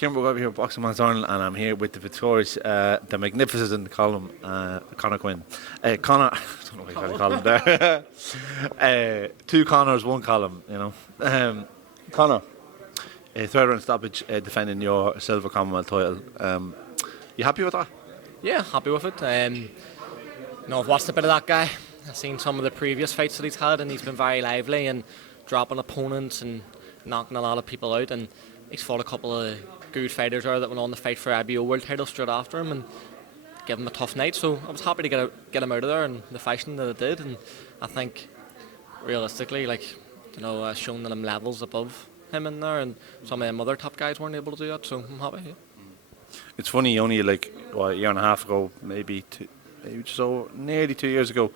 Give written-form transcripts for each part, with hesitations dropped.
Kim, we're over here at Boxing Man's Ireland, and I'm here with the victorious, the magnificent column, Conor Quinn. Conor, I don't know what you call him there. Two Conors, one column, you know. Conor, third round stoppage, defending your silver Commonwealth title. You happy with that? Yeah, happy with it. I've watched a bit of that guy. I've seen some of the previous fights that he's had, and he's been very lively and dropping opponents and knocking a lot of people out. And he's fought a couple of good fighters there that went on to fight for IBO world title straight after him and give him a tough night. So I was happy to get him out of there in the fashion that it did. And I think realistically, shown that I'm levels above him in there, and some of them other top guys weren't able to do that. So I'm happy. Yeah. It's funny, only a year and a half ago, maybe nearly 2 years ago,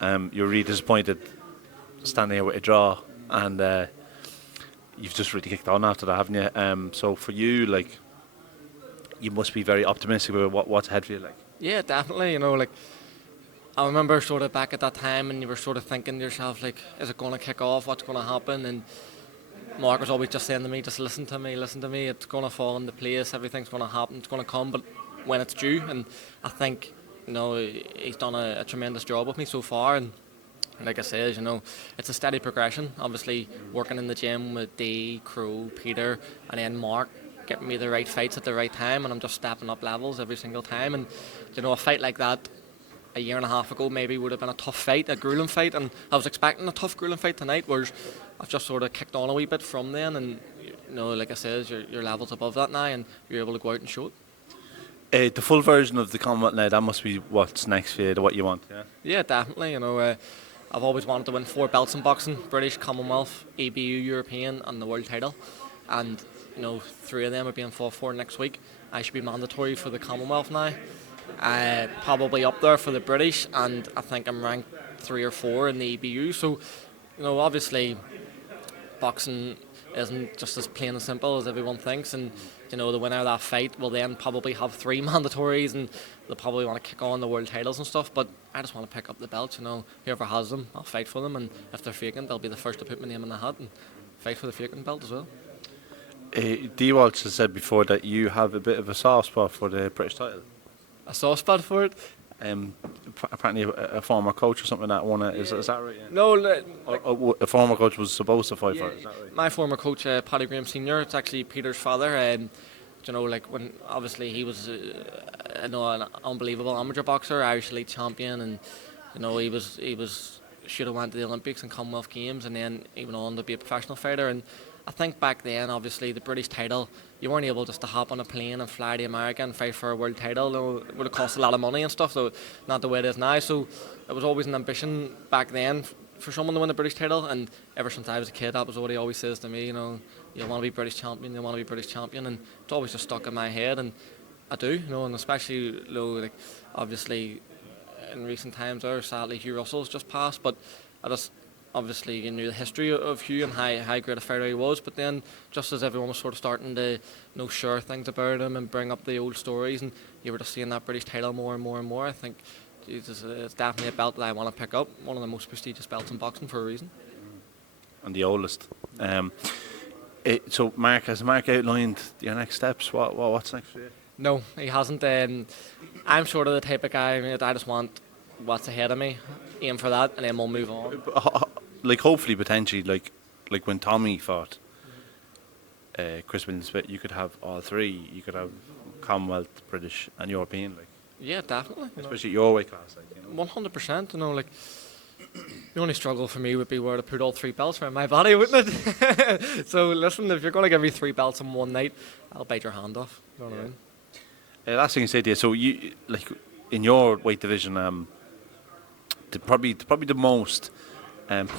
you were really disappointed standing here with a draw, and you've just really kicked on after that, haven't you? So for you, you must be very optimistic about what's ahead for you. Yeah, definitely. I remember sort of back at that time, and you were sort of thinking to yourself, is it going to kick off? What's going to happen? And Mark was always just saying to me, just listen to me, it's going to fall into place, everything's going to happen, it's going to come, but when it's due. And I think, he's done a tremendous job with me so far, and like I said, it's a steady progression. Obviously, working in the gym with Dee, Crow, Peter, and then Mark, getting me the right fights at the right time, and I'm just stepping up levels every single time. And, a fight like that a year and a half ago maybe would have been a tough fight, a grueling fight, and I was expecting a tough grueling fight tonight, whereas I've just sort of kicked on a wee bit from then, and like I said, your level's above that now, and you're able to go out and show it. The full version of the Commonwealth now, that must be what's next for you, what you want. Yeah, definitely. I've always wanted to win 4 belts in boxing: British, Commonwealth, EBU, European, and the world title. And 3 of them are being fought for next week. I should be mandatory for the Commonwealth now. Probably up there for the British, and I think I'm ranked 3 or 4 in the EBU. So, obviously, boxing isn't just as plain and simple as everyone thinks, and the winner of that fight will then probably have 3 mandatories, and they'll probably want to kick on the world titles and stuff. But I just want to pick up the belts. Whoever has them, I'll fight for them, and if they're vacant, they'll be the first to put my name in the hat and fight for the vacant belt as well. D. Walsh has said before that you have a bit of a soft spot for the British title. A soft spot for it? Apparently a former coach or something that won it. Is that right? Yeah. No, a former coach was supposed to fight for it. Is that right? My former coach, Paddy Graham Senior, it's actually Peter's father. When obviously he was an unbelievable amateur boxer, Irish elite champion, and he was should have went to the Olympics and Commonwealth Games, and then he went on to be a professional fighter. And I think back then, obviously, the British title, you weren't able just to hop on a plane and fly to America and fight for a world title. It would have cost a lot of money and stuff, so not the way it is now. So it was always an ambition back then for someone to win the British title, and ever since I was a kid, that was what he always says to me, you want to be British champion, and it's always just stuck in my head, and I do, and especially, obviously, in recent times there, sadly, Hugh Russell's just passed, but I just obviously knew the history of Hugh and how great a fighter he was, but then just as everyone was sort of starting to share things about him and bring up the old stories, and you were just seeing that British title more and more and more, I think it's definitely a belt that I want to pick up, one of the most prestigious belts in boxing for a reason. And the oldest. So has Mark outlined your next steps? What's next for you? No, he hasn't. I'm sort of the type of guy that I just want what's ahead of me, aim for that, and then we'll move on. Hopefully, potentially, like when Tommy fought Chris Williams, you could have all 3. You could have Commonwealth, British, and European. Yeah, definitely. Especially at your weight class. 100%. The only struggle for me would be where to put all 3 belts around my body, wouldn't it? So listen, if you're going to give me 3 belts in one night, I'll bite your hand off. You know what I mean? Last thing I say to you, so you in your weight division, probably the most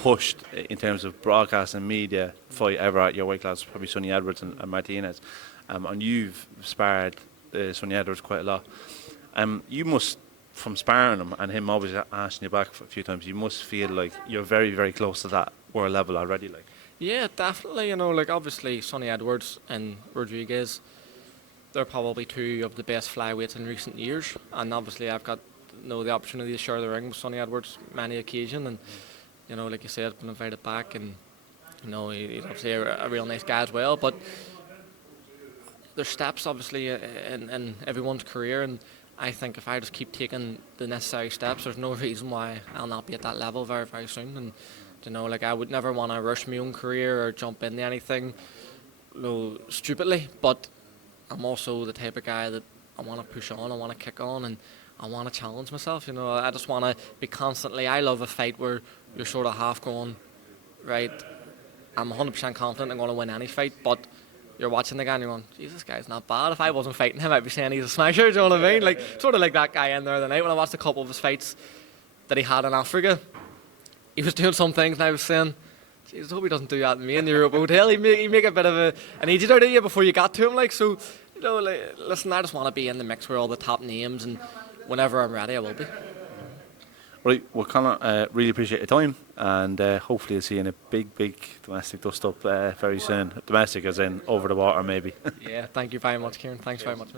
pushed in terms of broadcast and media fight ever at your weight class, probably Sonny Edwards and Martinez, and you've sparred Sonny Edwards quite a lot. You must, from sparring him and him always asking you back a few times, you must feel like you're very, very close to that world level already. Yeah, definitely. Obviously Sonny Edwards and Rodriguez, they're probably 2 of the best flyweights in recent years, and obviously I've got the opportunity to share the ring with Sonny Edwards many occasion, and like you said, been invited back, and he's obviously a real nice guy as well. But there's steps obviously in everyone's career, and I think if I just keep taking the necessary steps, there's no reason why I'll not be at that level very, very soon. And like I would never want to rush my own career or jump into anything, stupidly. But I'm also the type of guy that I want to push on, I want to kick on, and I want to challenge myself. I just want to be constantly. I love a fight where you're sort of half going, right, I'm 100% confident I'm going to win any fight, but you're watching the guy and you're going, Jesus, this guy's not bad. If I wasn't fighting him, I'd be saying he's a smasher. Do you know what I mean? Like, sort of like that guy in there the night when I watched a couple of his fights that he had in Africa. He was doing some things and I was saying, Jesus, I hope he doesn't do that to me in the Europa Hotel. He'd make a bit of an idiot out of you before you got to him. Like, so, like, listen, I just want to be in the mix with all the top names, and whenever I'm ready, I will be. Right, well, Conor, really appreciate your time, and hopefully you'll see you in a big domestic dust-up very soon. Domestic as in over the water, maybe. Yeah, thank you very much, Kieran. Thanks very much.